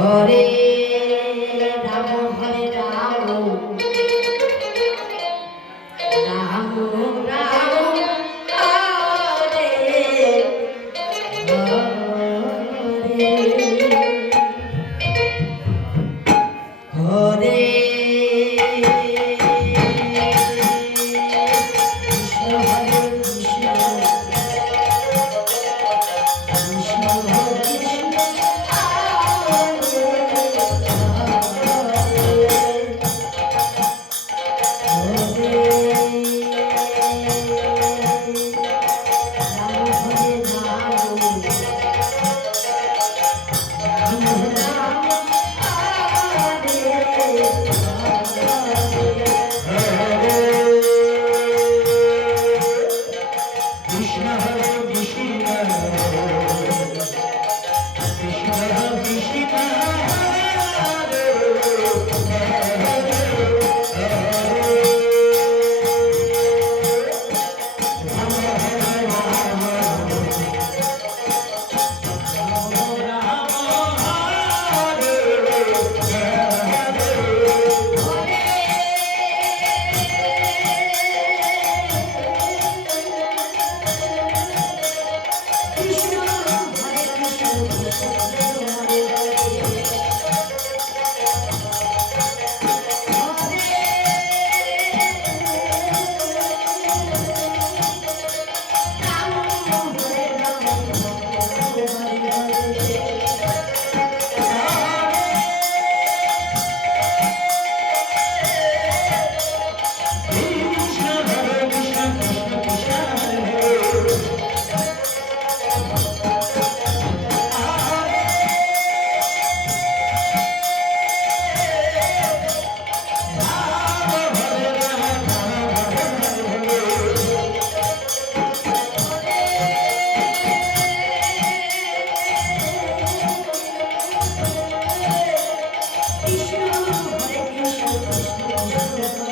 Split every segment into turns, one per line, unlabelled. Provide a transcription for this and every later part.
হরে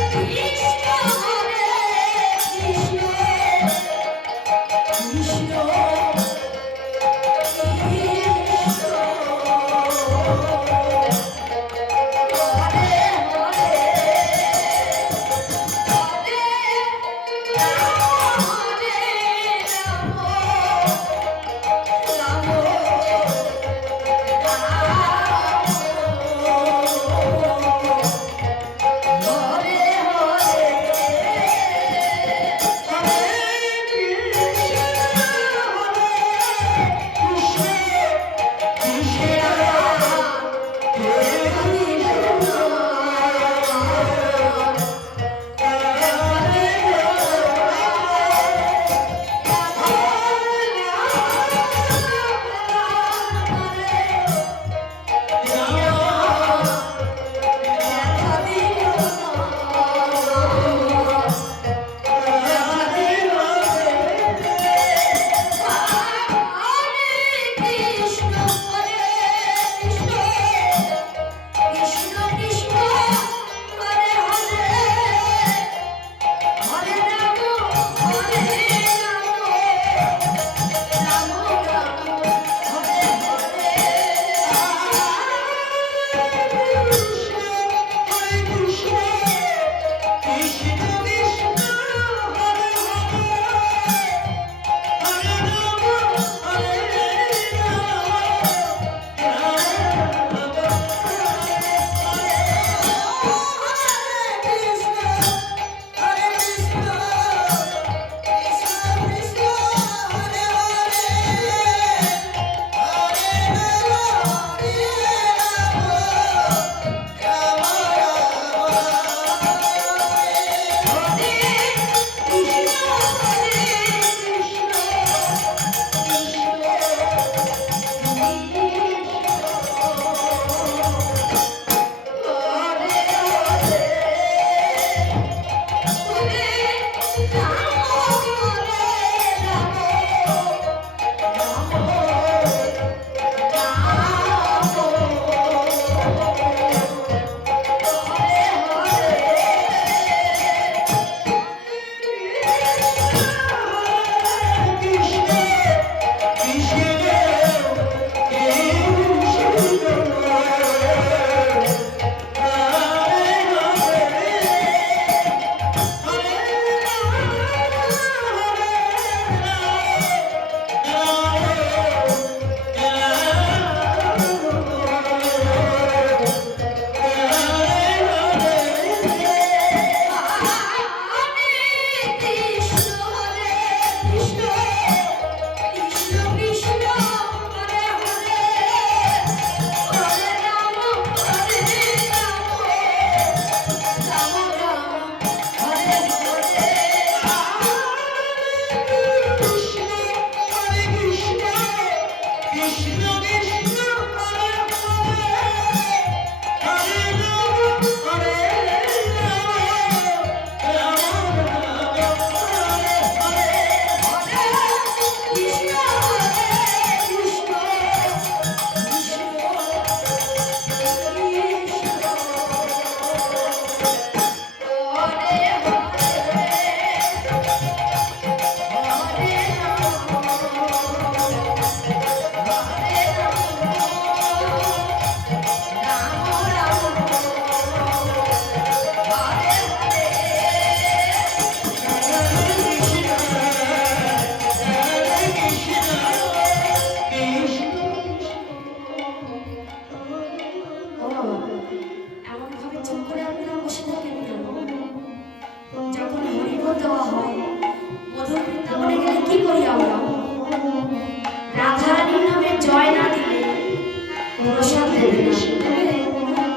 Yeah.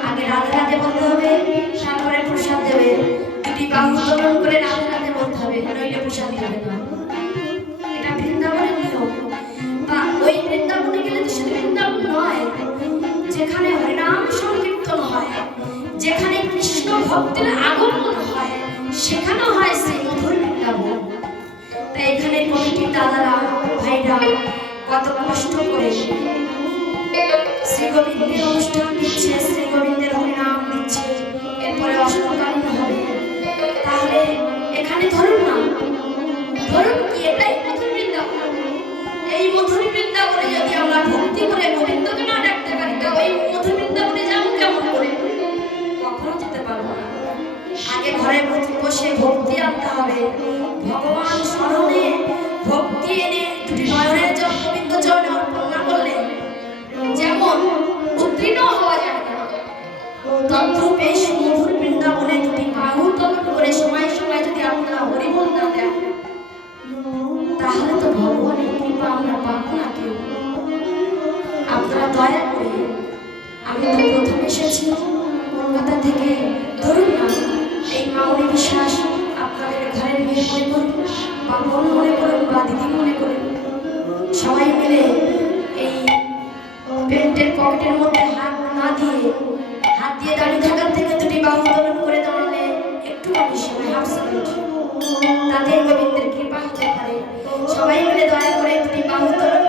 আগে রাতে রাতে বলতে হবে সাগরে প্রসাদ দেবে। বলতে হবে বা ওই বৃন্দাবনে বৃন্দাবন নয়, যেখানে হরিনাম সংকীর্তন হয়, যেখানে কৃষ্ণ ভক্তের আগমন হয়, সেখানেও হয় সেই বৃন্দাবন। তাই এখানে কমিটির দাদারা, ভাইরা, কত কষ্ট করে শ্রী অনুষ্ঠান দিচ্ছে, শ্রীগোবিন্দের হরিনাম দিচ্ছে। এরপরে অষ্টকালীন হবে। তাহলে এখানে ধরুন না, ধরুন কি এটাই মধুর এই মধুর বৃন্দাবনে যদি আমরা ভক্তি করে গোবিন্দকে না ডাকতে পারি তা ওই মধুর বৃন্দাবনে যাব কেমন করে? কখনো যেতে পারব না। আগে ঘরে বসে ভক্তি আনতে হবে। পকেটের মধ্যে হাত না দিয়ে, হাত দিয়ে দাঁড়িয়ে থাকার থেকে দুটি বাহু দরণ করে দাঁড়ালে একটু সময় হাফ সেকেন্ড তাদের গোবিন্দের কৃপা হতে পারে। সবাই মিলে দয়া করে দুটি বাহু উত্তোলন